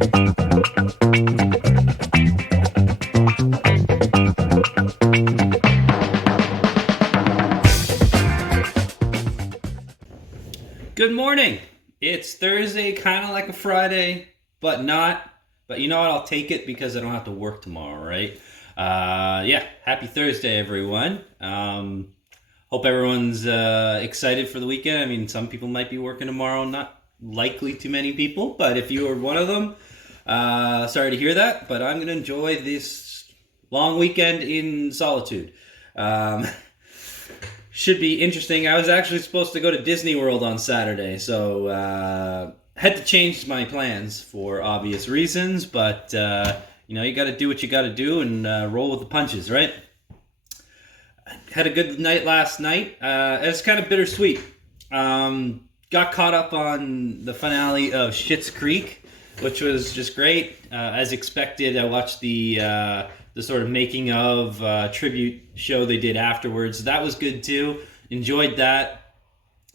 Good morning. It's Thursday, kind of like a Friday, but not. But you know what? I'll take it because I don't have to work tomorrow, right? Yeah, happy Thursday, everyone. Hope everyone's excited for the weekend. I mean, some people might be working tomorrow, not likely too many people, but if you are one of them, sorry to hear that, but I'm going to enjoy this long weekend in solitude. Um, should be interesting. I was actually supposed to go to Disney World on Saturday, so had to change my plans for obvious reasons. But you got to do what you got to do and roll with the punches, right? Had a good night last night. It's kind of bittersweet. Got caught up on the finale of Schitt's Creek, which was just great. As expected, I watched the sort of making of tribute show they did afterwards. That was good too. Enjoyed that.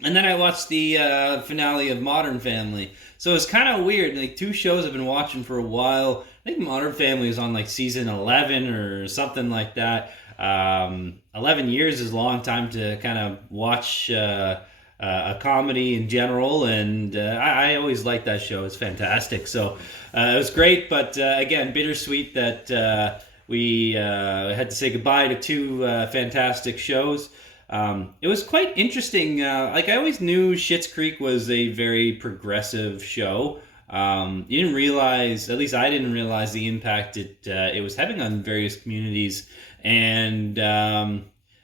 And then I watched the finale of Modern Family. So it's kind of weird. Like, two shows I've been watching for a while. I think Modern Family is on like season 11 or something like that. 11 years is a long time to kind of watch a comedy in general, and I always like that show. It's fantastic. So it was great, but again, bittersweet that we had to say goodbye to two fantastic shows. It was quite interesting. Like, I always knew Schitt's Creek was a very progressive show. You didn't realize, at least I didn't realize, the impact it was having on various communities. And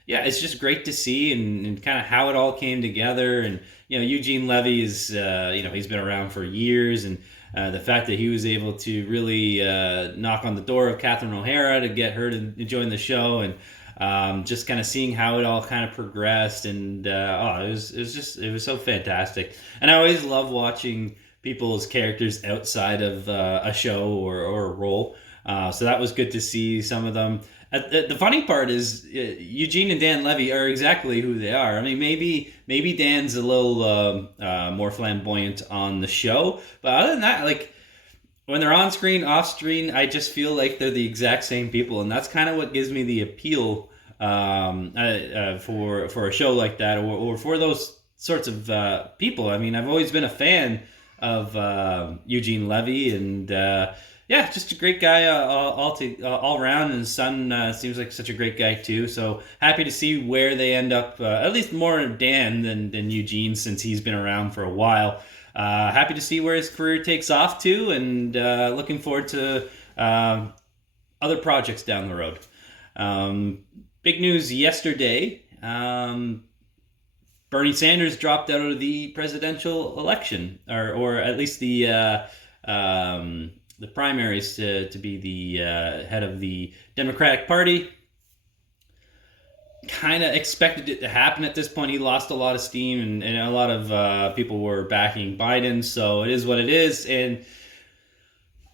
yeah, it's just great to see and kind of how it all came together. And Eugene Levy is he's been around for years, and the fact that he was able to really knock on the door of Catherine O'Hara to get her to join the show, and just kind of seeing how it all kind of progressed, and it was so fantastic. And I always love watching people's characters outside of a show or a role. So that was good to see some of them. The funny part is Eugene and Dan Levy are exactly who they are. I mean, maybe Dan's a little more flamboyant on the show, but other than that, like, when they're on screen, off screen, I just feel like they're the exact same people, and that's kind of what gives me the appeal for a show like that, or for those sorts of people. I mean, I've always been a fan of Eugene Levy, and yeah, just a great guy all around, and his son seems like such a great guy too. So happy to see where they end up. At least more Dan than Eugene, since he's been around for a while. Happy to see where his career takes off to, and looking forward to other projects down the road. Big news yesterday. Bernie Sanders dropped out of the presidential election, or at least the primaries to be the head of the Democratic Party. Kind of expected it to happen at this point. He lost a lot of steam, and a lot of people were backing Biden, so it is what it is. And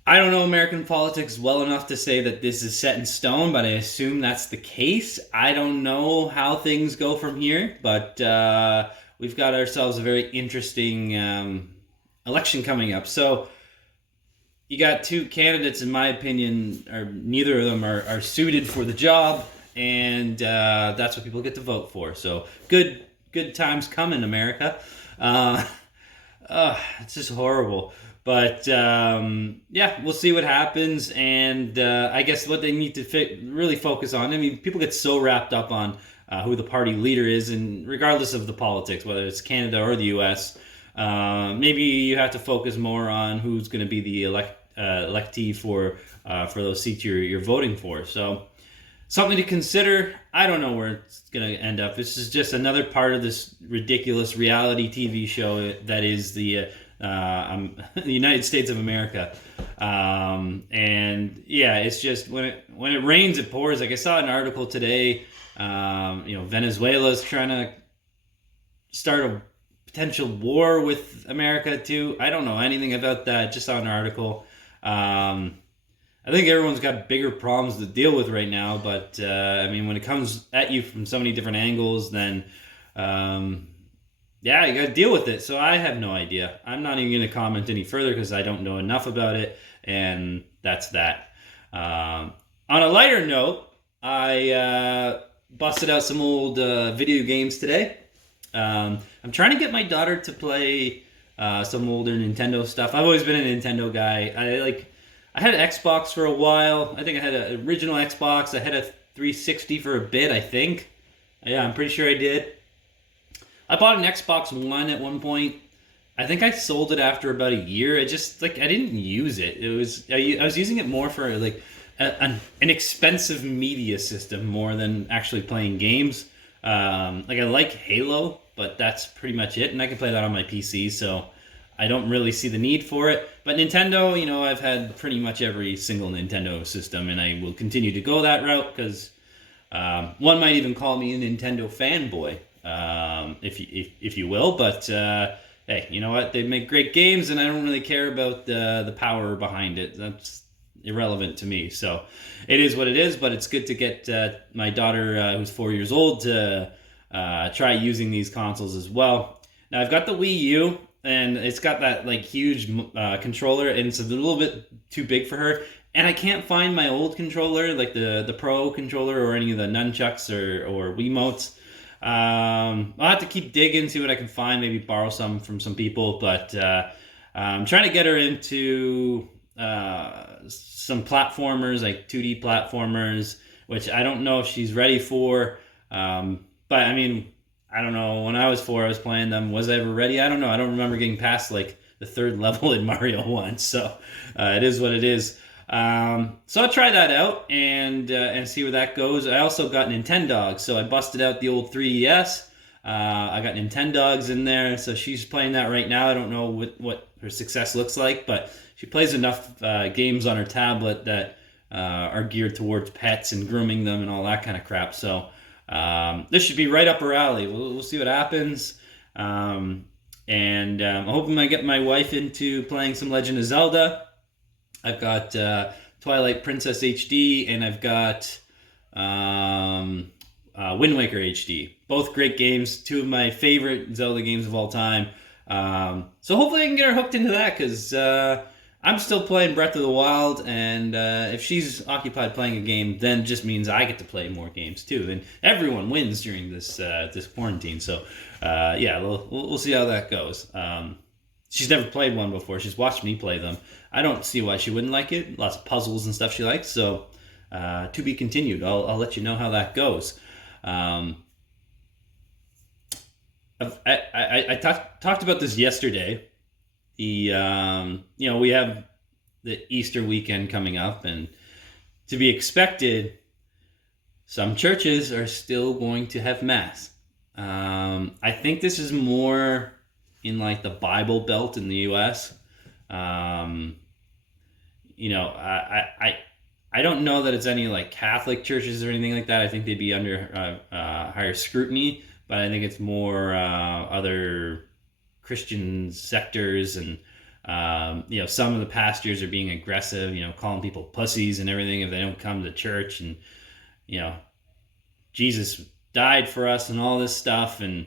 I don't know American politics well enough to say that this is set in stone, but I assume that's the case. I don't know how things go from here, but we've got ourselves a very interesting election coming up. So you got two candidates, in my opinion, or neither of them are suited for the job, and that's what people get to vote for. So good times coming, America. It's just horrible. But yeah, we'll see what happens, and I guess what they need to really focus on. I mean, people get so wrapped up on who the party leader is, and regardless of the politics, whether it's Canada or the U.S., maybe you have to focus more on who's going to be the electee for those seats you're voting for. So something to consider. I don't know where it's going to end up. This is just another part of this ridiculous reality TV show that is the United States of America. And yeah, it's just when it rains, it pours. Like, I saw an article today. Venezuela's trying to start a potential war with America too. I don't know anything about that. Just saw an article. I think everyone's got bigger problems to deal with right now, but I mean, when it comes at you from so many different angles, then yeah, you got to deal with it. So I have no idea. I'm not even going to comment any further because I don't know enough about it, and that's that. On a lighter note, I busted out some old video games today. I'm trying to get my daughter to play some older Nintendo stuff. I've always been a Nintendo guy. I had an Xbox for a while. I think I had an original Xbox. I had a 360 for a bit, I think. Yeah, I'm pretty sure I did. I bought an Xbox One at one point. I think I sold it after about a year. I just like I didn't use it. I was using it more for like an expensive media system more than actually playing games. Like I like Halo, but that's pretty much it, and I can play that on my PC. So I don't really see the need for it. But Nintendo, I've had pretty much every single Nintendo system, and I will continue to go that route because one might even call me a Nintendo fanboy, if you will. But hey, you know what? They make great games, and I don't really care about the power behind it. That's irrelevant to me. So it is what it is. But it's good to get my daughter, who's 4 years old, to try using these consoles as well. Now I've got the Wii U, and it's got that like huge controller, and it's a little bit too big for her. And I can't find my old controller, like the Pro controller or any of the nunchucks or Wiimotes. I'll have to keep digging, see what I can find, maybe borrow some from some people. But I'm trying to get her into some platformers, like 2D platformers, which I don't know if she's ready for. But I mean, I don't know. When I was 4, I was playing them. Was I ever ready? I don't know. I don't remember getting past like the 3rd level in Mario once. So it is what it is. So I'll try that out and see where that goes. I also got Nintendogs, so I busted out the old 3DS. I got Nintendogs in there, so she's playing that right now. I don't know what her success looks like, but she plays enough games on her tablet that are geared towards pets and grooming them and all that kind of crap. So this should be right up her alley. We'll see what happens. I'm hoping I get my wife into playing some Legend of Zelda. I've got Twilight Princess HD, and I've got Wind Waker HD. Both great games, 2 of my favorite Zelda games of all time. So hopefully I can get her hooked into that, because I'm still playing Breath of the Wild, and if she's occupied playing a game, then it just means I get to play more games too. And everyone wins during this quarantine. So yeah, we'll see how that goes. She's never played one before. She's watched me play them. I don't see why she wouldn't like it. Lots of puzzles and stuff she likes. So to be continued. I'll let you know how that goes. I talked about this yesterday. We have the Easter weekend coming up, and to be expected, some churches are still going to have mass. I think this is more in like the Bible Belt in the U.S. I don't know that it's any like Catholic churches or anything like that. I think they'd be under higher scrutiny, but I think it's more other Christian sectors, and some of the pastors are being aggressive, calling people pussies and everything if they don't come to church, and Jesus died for us and all this stuff, and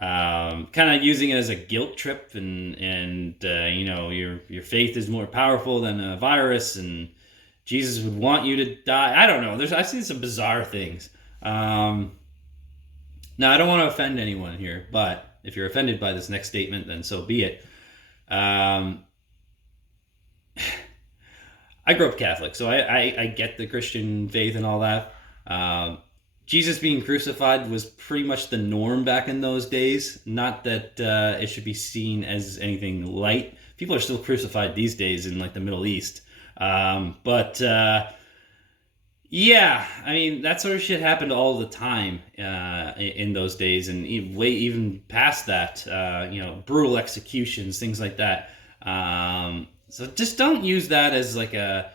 kind of using it as a guilt trip, and your faith is more powerful than a virus, and Jesus would want you to die. I don't know. I've seen some bizarre things. Now, I don't want to offend anyone here, but if you're offended by this next statement, then so be it. I grew up Catholic, so I get the Christian faith and all that. Jesus being crucified was pretty much the norm back in those days. Not that it should be seen as anything light. People are still crucified these days in like the Middle East. Yeah, I mean, that sort of shit happened all the time in those days, and even past that, brutal executions, things like that. So just don't use that as like a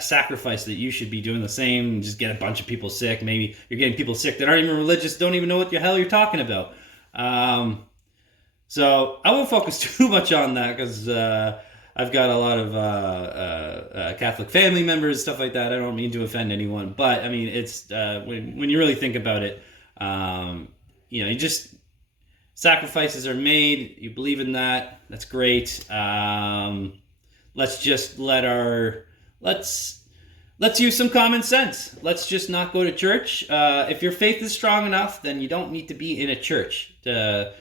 sacrifice that you should be doing the same, just get a bunch of people sick. Maybe you're getting people sick that aren't even religious, don't even know what the hell you're talking about. So I won't focus too much on that, because I've got a lot of Catholic family members, stuff like that. I don't mean to offend anyone, but I mean, it's when you really think about it, you just sacrifices are made. You believe in that. That's great. Let's just let's use some common sense. Let's just not go to church. If your faith is strong enough, then you don't need to be in a church to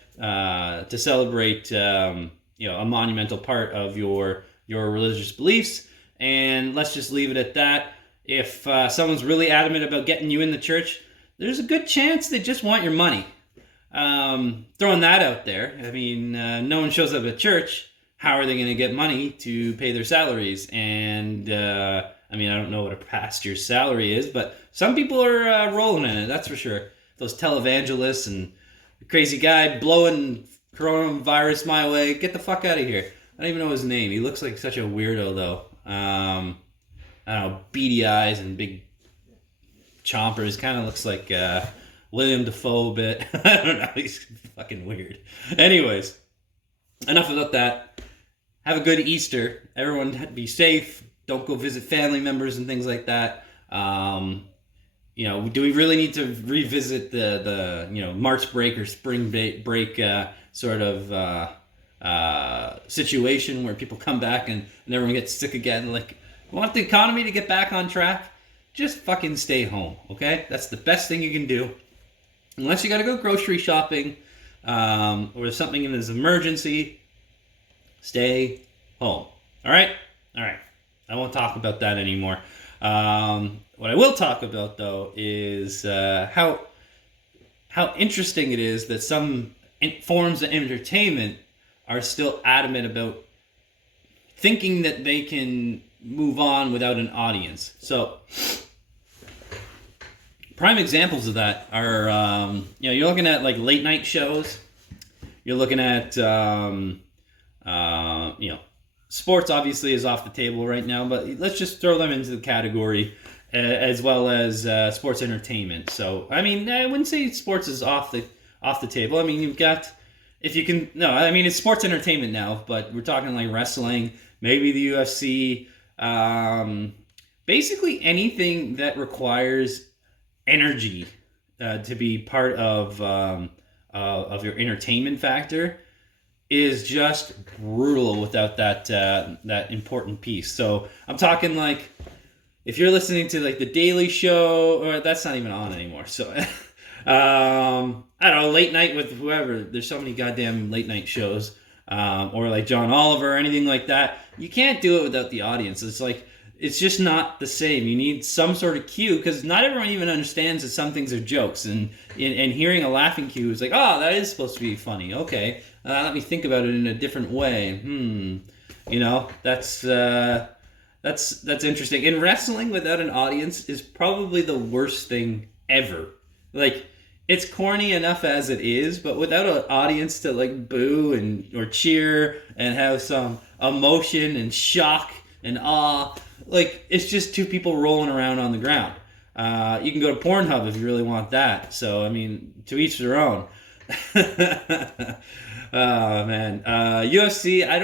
celebrate a monumental part of your religious beliefs. And let's just leave it at that. If someone's really adamant about getting you in the church, there's a good chance they just want your money. Throwing that out there. I mean, no one shows up at church. How are they going to get money to pay their salaries? And I don't know what a pastor's salary is, but some people are rolling in it, that's for sure. Those televangelists and the crazy guy blowing coronavirus my way. Get the fuck out of here. I don't even know his name. He looks like such a weirdo, though. I don't know, beady eyes and big chompers. Kind of looks like William Dafoe a bit. I don't know. He's fucking weird. Anyways, enough about that. Have a good Easter. Everyone be safe. Don't go visit family members and things like that. Do we really need to revisit the March break or spring break sort of situation where people come back and everyone gets sick again? Like, want the economy to get back on track? Just fucking stay home, okay? That's the best thing you can do. Unless you got to go grocery shopping or something in this emergency, stay home. All right? I won't talk about that anymore. What I will talk about, though, is how interesting it is that some forms of entertainment are still adamant about thinking that they can move on without an audience. So, prime examples of that are, you're looking at like late night shows. You're looking at, sports obviously is off the table right now, but let's just throw them into the category as well as sports entertainment. So, I wouldn't say sports is off the table. You've got, it's sports entertainment now, but we're talking like wrestling, maybe the UFC, basically anything that requires energy to be part of your entertainment factor is just brutal without that important piece. So I'm talking like if you're listening to like the Daily Show, or that's not even on anymore. So I don't know, late night with whoever. There's so many goddamn late night shows, or like John Oliver or anything like that. You can't do it without the audience. It's like it's just not the same. You need some sort of cue because not everyone even understands that some things are jokes. And hearing a laughing cue is like, oh, that is supposed to be funny. Okay. Let me think about it in a different way. That's interesting. And wrestling without an audience is probably the worst thing ever. Like, it's corny enough as it is, but without an audience to like boo or cheer and have some emotion and shock and awe, like it's just two people rolling around on the ground. You can go to Pornhub if you really want that. So to each their own. Oh man, UFC. I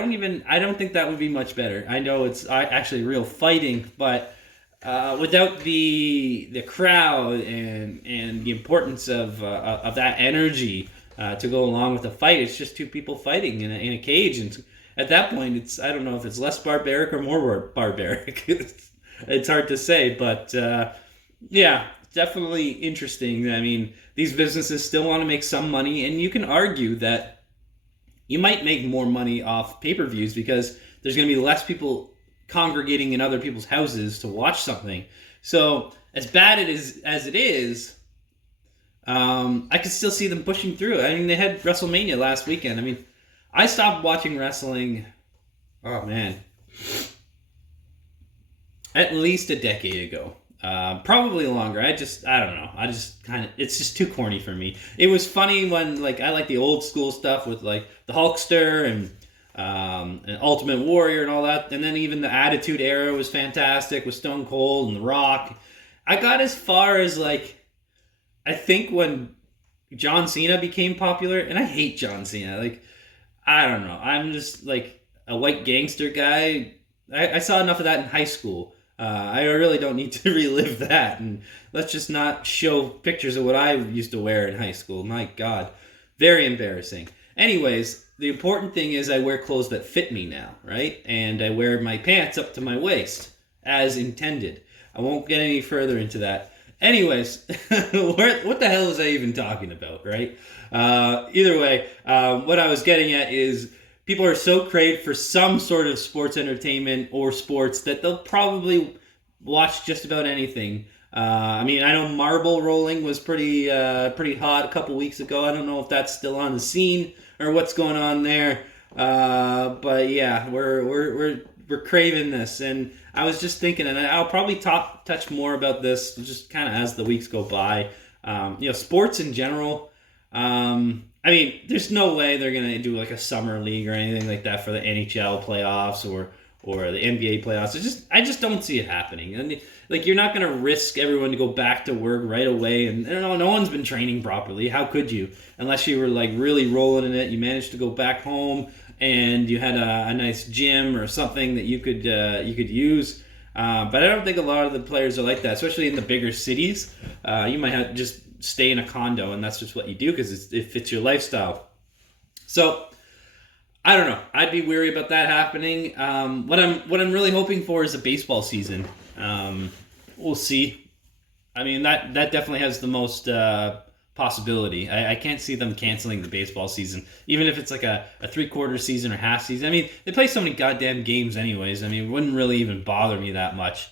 don't think that would be much better. I know it's actually real fighting, but without the crowd and the importance of that energy to go along with the fight, it's just two people fighting in a cage, and at that point, I don't know if it's less barbaric or more barbaric. It's hard to say, but yeah, definitely interesting. These businesses still want to make some money, and you can argue that you might make more money off pay-per-views because there's going to be less people congregating in other people's houses to watch something. So as bad as it is, I could still see them pushing through. They had WrestleMania last weekend. I stopped watching wrestling, oh man, at least a decade ago. Probably longer. I don't know. It's just too corny for me. It was funny when, I like the old school stuff with, the Hulkster and Ultimate Warrior and all that. And then even the Attitude Era was fantastic with Stone Cold and The Rock. I got as far as, I think when John Cena became popular, and I hate John Cena. I don't know. I'm just, a white gangster guy. I saw enough of that in high school. I really don't need to relive that, and let's just not show pictures of what I used to wear in high school. My God, Very embarrassing. Anyways, the important thing is I wear clothes that fit me now, right? And I wear my pants up to my waist, as intended. I won't get any further into that. Anyways, what the hell was I even talking about, right? Either way, what I was getting at is people are so craved for some sort of sports entertainment or sports that they'll probably watch just about anything. I mean, I know marble rolling was pretty hot a couple weeks ago. I don't know if that's still on the scene or what's going on there. But yeah, we're craving this, and I was just thinking, and I'll probably touch more about this just kind of as the weeks go by. Sports in general. I mean, there's no way they're gonna do like a summer league or anything like that for the NHL playoffs or the NBA playoffs. I just don't see it happening. And like, you're not gonna risk everyone to go back to work right away. And no one's been training properly. How could you? Unless you were like really rolling in it, you managed to go back home and you had a nice gym or something that you could use. But I don't think a lot of the players are like that, especially in the bigger cities. You might have to just stay in a condo, and that's just what you do because it fits your lifestyle. So I don't know. I'd be weary about that happening. What I'm really hoping for is a baseball season. We'll see. I mean, that definitely has the most possibility. I can't see them canceling the baseball season, even if it's like a 3/4 season or half season. I mean, they play so many goddamn games anyways. I mean, it wouldn't really even bother me that much.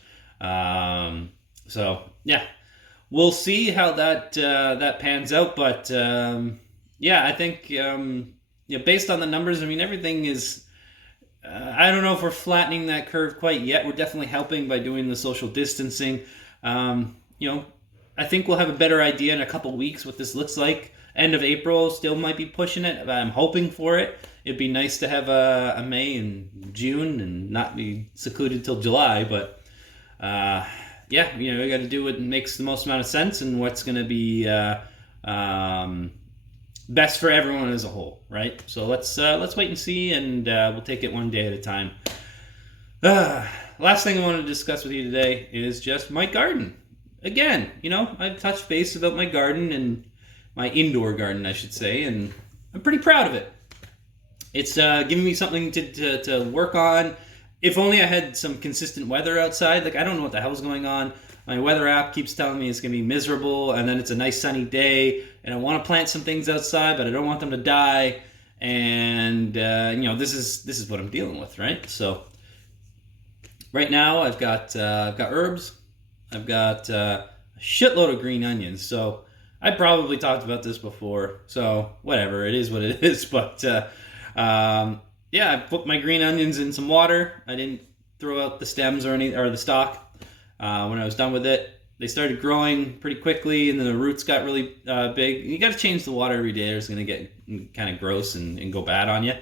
So yeah, we'll see how that pans out. But yeah, I think based on the numbers, I mean, everything is. I don't know if we're flattening that curve quite yet. We're definitely helping by doing the social distancing. I think we'll have a better idea in a couple weeks what this looks like. End of April still might be pushing it, but I'm hoping for it. It'd be nice to have a May and June and not be secluded till July. But we got to do what makes the most amount of sense and what's going to be best for everyone as a whole, right? So let's wait and see, and we'll take it one day at a time. Last thing I want to discuss with you today is just my garden. Again, I've touched base about my garden, and my indoor garden, I should say, and I'm pretty proud of it. It's giving me something to work on. If only I had some consistent weather outside. Like, I don't know what the hell's going on. My weather app keeps telling me it's going to be miserable, and then it's a nice sunny day, and I want to plant some things outside, but I don't want them to die. And this is what I'm dealing with, right? So right now I've got herbs. I've got a shitload of green onions. So I probably talked about this before. So whatever, it is what it is. But I put my green onions in some water. I didn't throw out the stems or the stalk. When I was done with it, they started growing pretty quickly, and then the roots got really big. You got to change the water every day, or it's going to get kind of gross and go bad on you.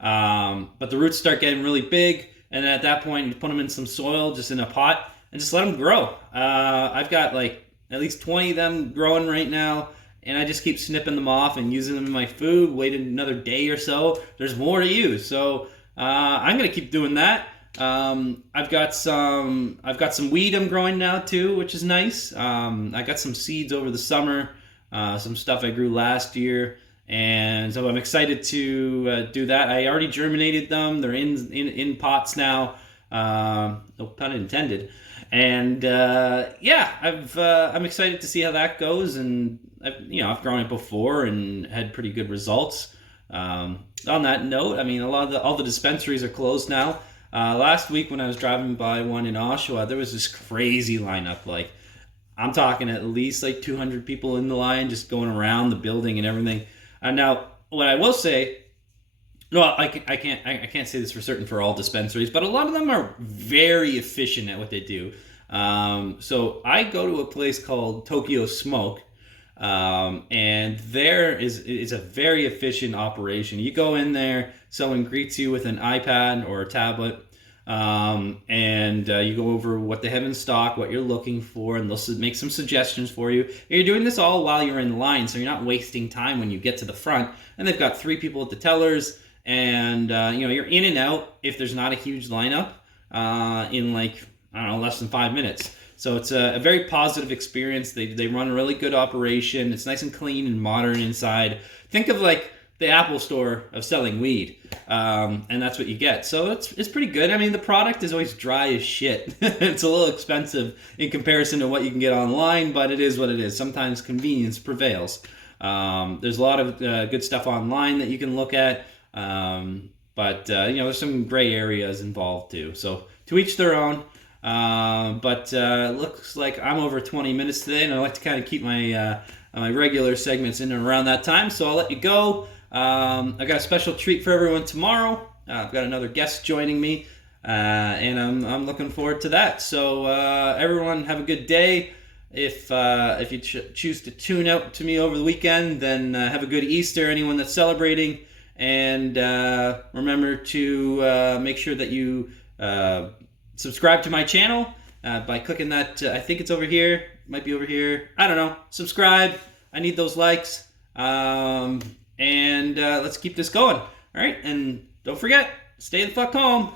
But the roots start getting really big, and then at that point, you put them in some soil, just in a pot, and just let them grow. I've got like at least 20 of them growing right now, and I just keep snipping them off and using them in my food. Waited another day or so. There's more to use, so I'm going to keep doing that. I've got some weed I'm growing now too, which is nice. I got some seeds over the summer, some stuff I grew last year, and so I'm excited to do that. I already germinated them. They're in pots now. No pun intended. And I'm excited to see how that goes. And I've grown it before and had pretty good results. On that note, I mean, all the dispensaries are closed now. Last week when I was driving by one in Oshawa, there was this crazy lineup. Like, I'm talking at least like 200 people in the line just going around the building and everything. And now, what I will say, no, I can't say this for certain for all dispensaries, but a lot of them are very efficient at what they do. So I go to a place called Tokyo Smoke, and there is a very efficient operation. You go in there, someone greets you with an iPad or a tablet, and you go over what they have in stock, what you're looking for, and they'll make some suggestions for you. You're doing this all while you're in line, so you're not wasting time when you get to the front. And they've got 3 people at the tellers, and you're in and out if there's not a huge lineup in less than 5 minutes. So it's a very positive experience. They run a really good operation. It's nice and clean and modern inside. Think of like the Apple Store of selling weed, and that's what you get. So it's pretty good. I mean, the product is always dry as shit. It's a little expensive in comparison to what you can get online, but it is what it is. Sometimes convenience prevails. There's a lot of good stuff online that you can look at, but there's some gray areas involved too. So to each their own. But looks like I'm over 20 minutes today, and I like to kind of keep my regular segments in and around that time. So I'll let you go. I've got a special treat for everyone tomorrow. I've got another guest joining me, and I'm looking forward to that. So everyone, have a good day. If you choose to tune out to me over the weekend, then have a good Easter. Anyone that's celebrating, and remember to make sure that you subscribe to my channel by clicking that. I think it's over here. Might be over here. I don't know. Subscribe. I need those likes. And let's keep this going. All right. And don't forget, stay the fuck home.